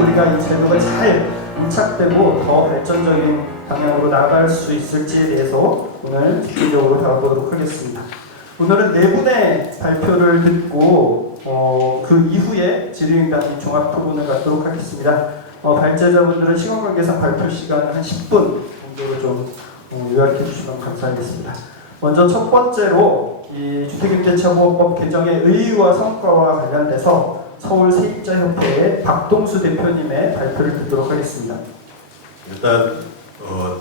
우리가 이 제도가 잘 밀착되고 더 발전적인 방향으로 나아갈 수 있을지에 대해서 오늘 집중적으로 다뤄보도록 하겠습니다. 오늘은 네 분의 발표를 듣고 어, 그 이후에 및 종합 토론을 갖도록 하겠습니다. 어, 발제자분들은 시간 관계상 발표 시간을 한 10분 정도로 좀 어, 요약해 주시면 감사하겠습니다. 먼저 첫 번째로 이 주택임대차보호법 개정의 의의와 성과와 관련돼서 서울 세입자 협회의 박동수 대표님의 발표를 듣도록 하겠습니다. 일단 어,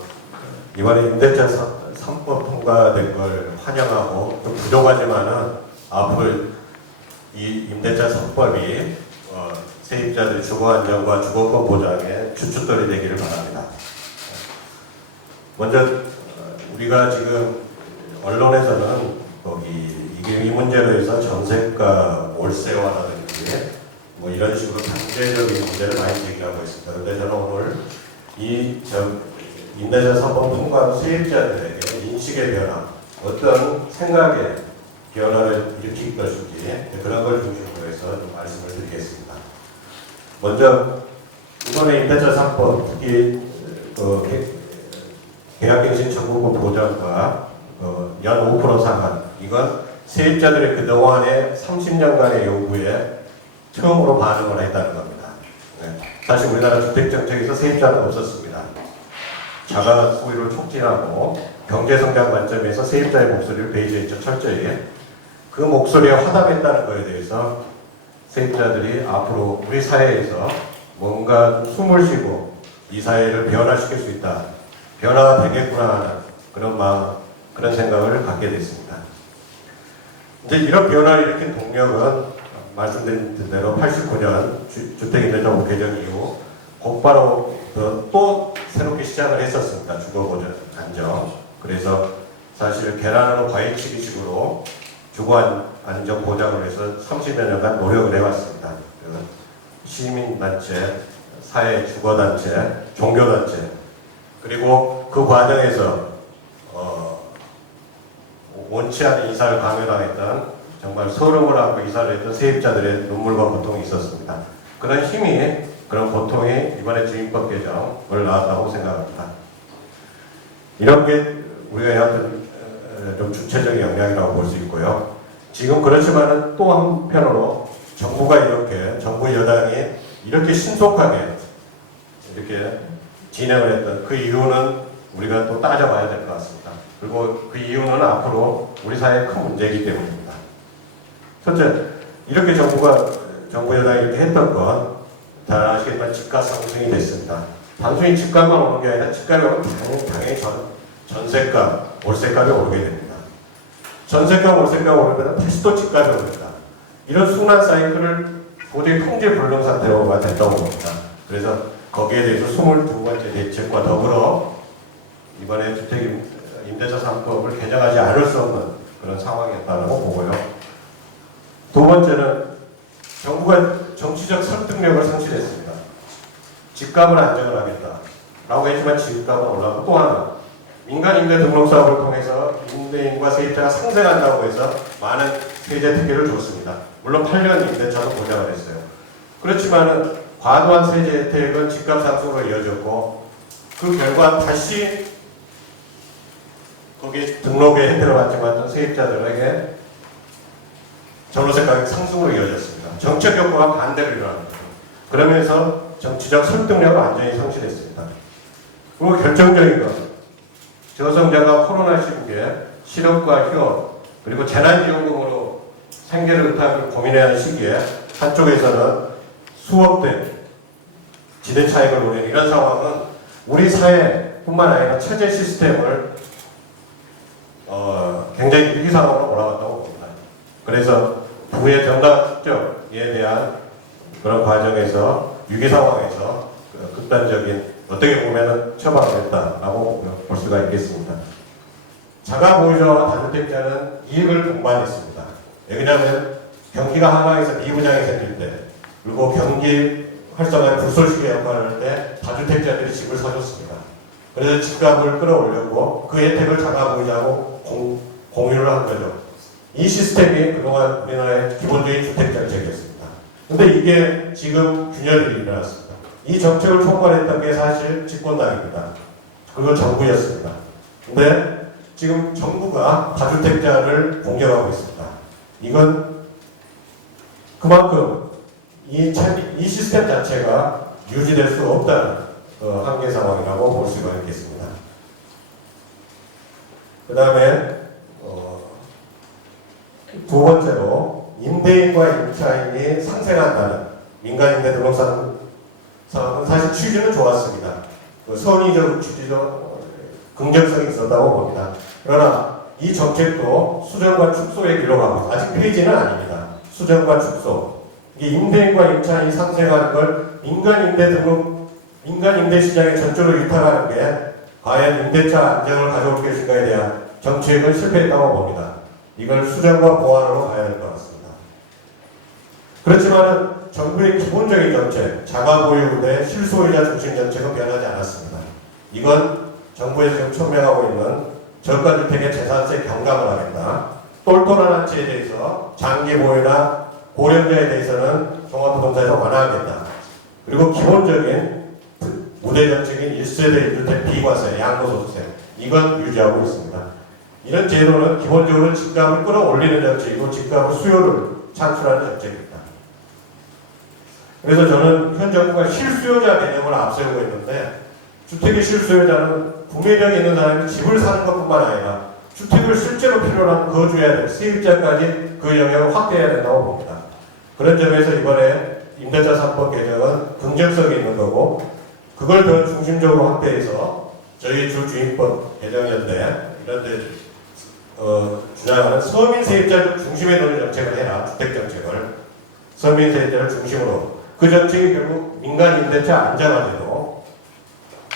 이번에 임대차 3법 통과된 걸 환영하고 좀 부족하지만은 앞으로 이 임대차 3법이 어, 세입자들의 주거 안정과 주거권 보장에 주춧돌이 되기를 바랍니다. 먼저 어, 우리가 지금 언론에서는 거기 이게 이 문제로 해서 전세가 월세 완화 라든지 뭐 이런 식으로 강제적인 문제를 많이 제기하고 있습니다. 그런데 저는 오늘 이저 임대차 3법 통과로 세입자들에게 인식의 변화, 어떤 생각의 변화를 일으킬 것인지 그런 걸 중심으로 해서 좀 말씀을 드리겠습니다. 먼저 이번에 임대차 3법 특히 그 개- 계약갱신 청구권 보장과 어, 연5% 상한 이건 세입자들의 그동안의 30년간의 요구에 처음으로 반응을 했다는 겁니다. 네. 사실 우리나라 주택정책에서 세입자는 없었습니다. 자가 소유를 촉진하고 경제성장 관점에서 세입자의 목소리를 배제했죠, 철저히. 그 목소리에 화답했다는 것에 대해서 세입자들이 앞으로 우리 사회에서 뭔가 좀 숨을 쉬고 이 사회를 변화시킬 수 있다. 변화가 되겠구나 하는 그런 마음, 그런 생각을 갖게 됐습니다. 이제 이런 변화를 일으킨 동력은 말씀드린 대로 89년 주, 택임대법 개정 이후 곧바로 그또 새롭게 시작을 했었습니다. 주거보전 안정. 그래서 사실 계란으로 과일치기 식으로 주거 안- 안정 보장을 위해서 30여 년간 노력을 해왔습니다. 그래서 시민단체, 사회 주거단체, 종교단체, 그리고 그 과정에서 어, 원치 않은 이사를 강요당했던 정말 서름을 안고 이사를 했던 세입자들의 눈물과 고통이 있었습니다. 그런 힘이 그런 고통이 이번에 주임법 개정을 나왔다고 생각합니다. 이런 게 우리가 해왔던 어, 좀 주체적인 영향이라고 볼 수 있고요. 지금 그렇지만은 또 한편으로 정부가 이렇게 정부 여당이 이렇게 신속하게 이렇게 진행을 했던 그 이유는 우리가 또 따져봐야 될 것 같습니다. 그리고 그 이유는 앞으로 우리 사회의 큰 문제이기 때문입니다. 첫째, 이렇게 정부가 정부 여당이 이렇게 했던 건 다 아시겠지만 집값 상승이 됐습니다. 단순히 집값만 오른 게 아니라 집값이 오르면 당연히, 당연히 전, 전세값, 월세값이 오르게 됩니다. 전세값, 월세값 오르면 다시 또 집값이 오릅니다. 이런 순환 사이클을 도저히 통제 불능 상태가 됐다고 봅니다. 그래서 거기에 대해서 22번째 대책과 더불어 이번에 주택 임- 임대차 3법을 개정하지 않을 수 없는 그런 상황이었다고 보고요. 두 번째는 정부가 정치적 설득력을 상실했습니다. 집값을 안정을 하겠다. 라고 했지만 집값은 올라가고 또 하나 민간 임대 등록 사업을 통해서 임대인과 세입자가 상생한다고 해서 많은 세제 특혜를 줬습니다. 물론 8년 임대차도 보장을 했어요. 그렇지만은 과도한 세제 혜택은 집값 상승으로 이어졌고 그 결과 다시 거기에 등록에 혜택을 받지 못한 세입자들에게 전월세 가격 상승으로 이어졌습니다. 정책 효과가 반대로 일어납니다. 그러면서 정치적 설득력을 완전히 상실했습니다. 그리고 결정적인 것, 저성장과 코로나 시국에 실업과 휴업, 그리고 재난지원금으로 생계를 의탁을 고민해야 하는 시기에 한쪽에서는 수업된 지대 차익을 노리는 이런 상황은 우리 사회뿐만 아니라 체제 시스템을 어, 굉장히 위기 상황으로 올라갔다고 봅니다. 그래서 부의 정당적에 대한 그런 과정에서 위기 상황에서 그 극단적인 어떻게 보면은 처방을 했다라고 볼 수가 있겠습니다. 자가 보유자와 다주택자는 이익을 동반했습니다. 왜냐하면 경기가 하강해서 미분양이 생길 때 그리고 경기 활성화에 불솔시계 역할을 할 때 다주택자들이 집을 사줬습니다. 그래서 집값을 끌어올렸고 그 혜택을 자가 보유자하고 공, 공유를 한 거죠. 이 시스템이 그동안 우리나라의 기본적인 주택 정책이었습니다. 근데 이게 지금 균열이 일어났습니다. 이 정책을 총괄했던 게 사실 집권당입니다. 그건 정부였습니다. 근데 지금 정부가 다주택자를 공격하고 있습니다. 이건 그만큼 이, 체- 이 시스템 자체가 유지될 수 없다는 어, 한계 상황이라고 볼 수가 있겠습니다. 그 다음에 어, 두 번째로 임대인과 임차인이 상생한다는 민간임대 등록상 사업은 사실 취지는 좋았습니다. 그 선의적 취지적 어, 긍정성이 있었다고 봅니다. 그러나 이 정책도 수정과 축소의 길로 가고. 아직 페이지는 아닙니다. 수정과 축소. 이게 임대인과 임차인이 상생하는 걸 민간 임대 등록, 민간 임대 시장에 전적으로 유탁하는 게 과연 임대차 안정을 가져올 것인가에 대한 정책은 실패했다고 봅니다. 이걸 수정과 보완으로 가야 될 것 같습니다. 그렇지만 정부의 기본적인 정책, 자가보유 대 실소유자 중심 정책은 변하지 않았습니다. 이건 정부에서 지금 천명하고 있는 저가주택의 재산세 경감을 하겠다. 똘똘한 한치에 대해서 장기 보유나 고령자에 대해서는 종합부동산에서 완화하겠다. 그리고 기본적인 무대 정책인 1세대 1주택 비과세, 양도소득세 이건 유지하고 있습니다. 이런 제도는 기본적으로 집값을 끌어올리는 정책이고 집값의 수요를 창출하는 정책입니다. 그래서 저는 현 정부가 실수요자 개념을 앞세우고 있는데 주택의 실수요자는 구매력이 있는 사람이 집을 사는 것뿐만 아니라 주택을 실제로 필요로 하면 거주해야 될 세입자까지 그 영역을 확대해야 된다고 봅니다. 그런 점에서 이번에 임대차 3법 개정은 긍정성이 있는 거고 그걸 더 중심적으로 확대해서 저희 주주인법 개정연대 이런 데 어, 주장하는 서민 세입자 중심에 놓는 정책을 해라 주택 정책을 서민 세입자를 중심으로 그 정책이 결국 민간 임대차 안정화제도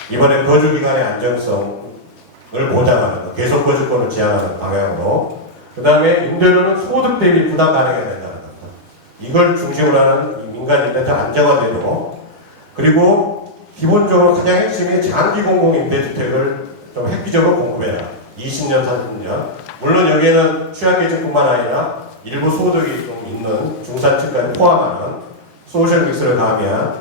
이번에 거주 기간의 안정성을 보장하는 것, 계속 거주권을 지향하는 방향으로 그 다음에 임대료는 소득 대비 부담 가능해야 된다는 겁니다. 이걸 중심으로 하는 이 민간 임대차 안정화제도 그리고 기본적으로 가장 핵심이 장기 공공 임대주택을 좀 획기적으로 공급해라. 20년, 30년. 물론 여기에는 취약계층뿐만 아니라 일부 소득이 좀 있는 중산층까지 포함하는 소셜 믹스를 가미한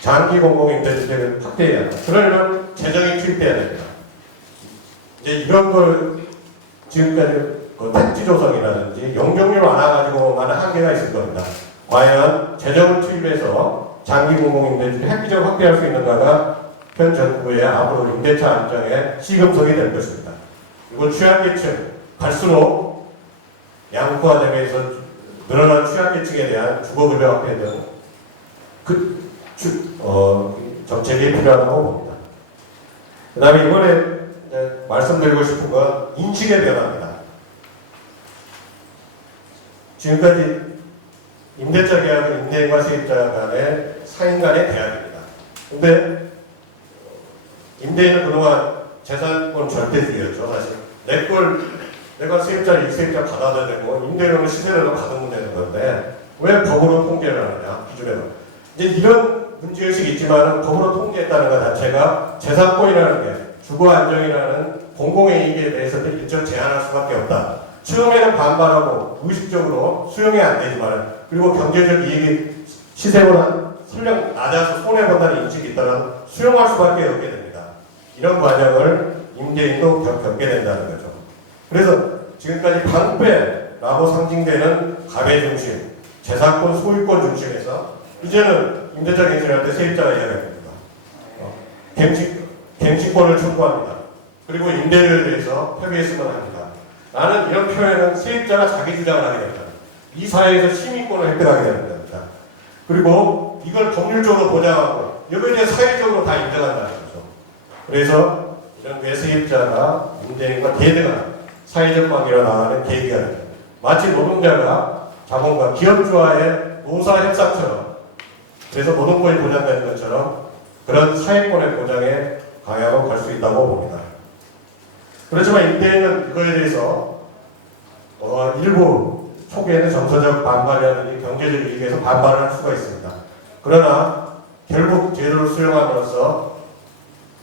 장기 공공 임대주택을 확대해야 한다. 그러려면 재정이 투입돼야 됩니다. 이제 이런 걸 지금까지 그 택지 조성이라든지 용적률 완화가지고만은 한계가 있을 겁니다. 과연 재정을 투입해서 장기 공공 임대주택 획기적으로 확대할 수 있는가가 현 정부의 앞으로 임대차 안정의 시금석이 될 것입니다. 그리고 취약계층 갈수록 양극화되면서 늘어난 취약계층에 대한 주거급여 확대 등 그 주- 어, 정책이 필요하다고 봅니다. 그 다음에 이번에 말씀드리고 싶은 건 인식의 변화입니다. 지금까지 임대차 계약은 임대인과 세입자 간의 사인 간의 계약입니다. 근데 임대인은 그동안 재산권 절대주의였죠, 사실. 내 걸, 내가 세입자, 일세입자 받아야 되고, 임대인은 시세라도 받으면 되는 건데, 왜 법으로 통제를 하느냐, 기준에는. 이제 이런 문제의식이 있지만 법으로 통제했다는 것 자체가 재산권이라는 게 주거 안정이라는 공공의 이익에 대해서 일정 제한할 수밖에 없다. 처음에는 반발하고 의식적으로 수용이 안 되지만 그리고 경제적 이익이 시세보다 설령 낮아서 손해본다는 인식이 있다면 수용할 수밖에 없게 됩니다. 이런 과정을 임대인도 겪- 겪게 된다는 거죠. 그래서 지금까지 방배라고 상징되는 가배 중심, 재산권 소유권 중심에서 이제는 임대차 갱신할 때 세입자가 이야기합니다. 어, 갱신, 갱신권을 촉구합니다. 그리고 임대료에 대해서 협의했으면 합니다. 나는 이런 표현은 세입자가 자기 주장을 하게 됩니다. 이 사회에서 시민권을 획득하게 겁니다. 그리고 이걸 법률적으로 보장하고 여기에 대해 사회적으로 다 인정한다는 거죠. 그래서 이런 외세입자가 임대인과 대등한 사회적 관계로 나가는 됩니다. 마치 노동자가 자본과 기업주와의 노사 협상처럼 그래서 노동권이 보장되는 것처럼 그런 사회권의 보장에 방향으로 갈 수 있다고 봅니다. 그렇지만 임대인은 그거에 대해서 어, 일부 초기에는 정서적 반발이라든지 경제적 이익에서 반발을 할 수가 있습니다. 그러나 결국 제도를 수용함으로써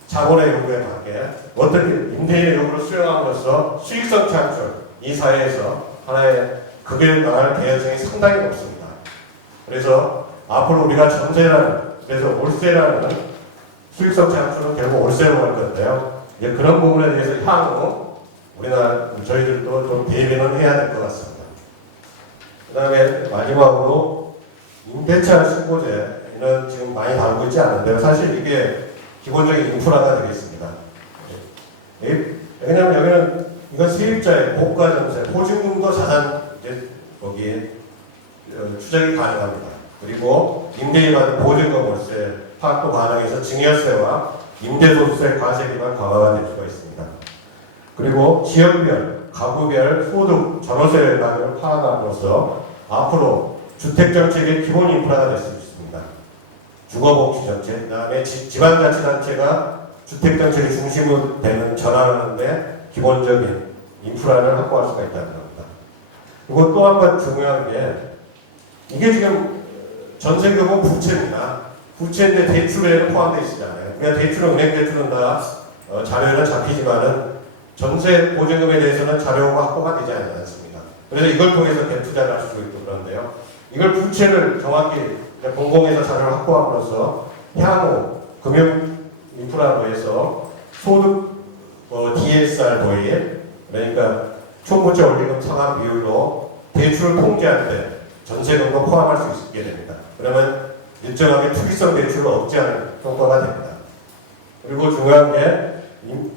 자본의 요구에 맞게 어떤 임대인의 요구를 수용함으로써 수익성 창출 이 사회에서 하나의 극에 나갈 개연성이 상당히 높습니다. 그래서 앞으로 우리가 전세라는 그래서 월세라는 수익성 창출은 결국 월세로 갈 건데요. 이제 그런 부분에 대해서 향후 우리나라 저희들도 좀 대비는 해야 될 것 같습니다. 그 다음에 마지막으로 임대차 신고제는 지금 많이 다루고 있지 않은데요. 사실 이게 기본적인 인프라가 되겠습니다. 예. 왜냐하면 여기는 이건 세입자의 고가 전세, 보증금도 자산 이제 거기에 어, 추적이 가능합니다. 그리고 임대인 받은 보증금 월세 파악도 가능해서 증여세와 임대소득세 과세 기반 강화가 될 수가 있습니다. 그리고 지역별, 가구별 소득 전월세 가격을 파악함으로써 앞으로 주택 정책의 기본 인프라가 있습니다. 주거복지 정책, 그 다음에 지- 지방자치단체가 주택 정책의 중심으로 되는 전환하는데 기본적인 인프라를 확보할 수가 있다는 겁니다. 그리고 또 한 가지 중요한 게 이게 지금 전세금은 부채입니다. 부채인데 대출에는 포함되어 있잖아요. 그러니까 대출은 은행 대출은 다 어, 자료에는 잡히지만은 전세 보증금에 대해서는 자료가 확보가 되지 않습니다. 그래서 이걸 통해서 대투자를 할 수 있고 그런데요. 이걸 부채를 정확히 공공에서 자료를 확보함으로써 향후 금융 인프라로 해서 소득 어, DSR 도입 그러니까 총부채 원리금 상환 비율로 대출을 통제할 때 전세금도 포함할 수 있게 됩니다. 그러면 일정하게 투기성 대출을 억제하는 효과가 됩니다. 그리고 중요한 게 이-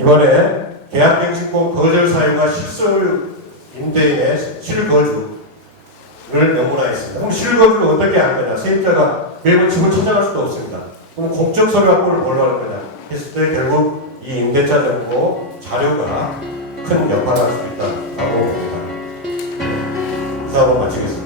이번에 계약갱신권 거절 사유가 실소유 임대인의 실거주 그런 명분화 있습니다. 그럼 실거주를 어떻게 할 거냐? 세입자가 매번 집을 찾아갈 수도 없습니다. 그럼 공적서류 확보를 뭘로 할 거냐? 했을 때 결국 이 임대차 정보 자료가 큰 역할을 할 수 있다고 봅니다. 수업을 마치겠습니다.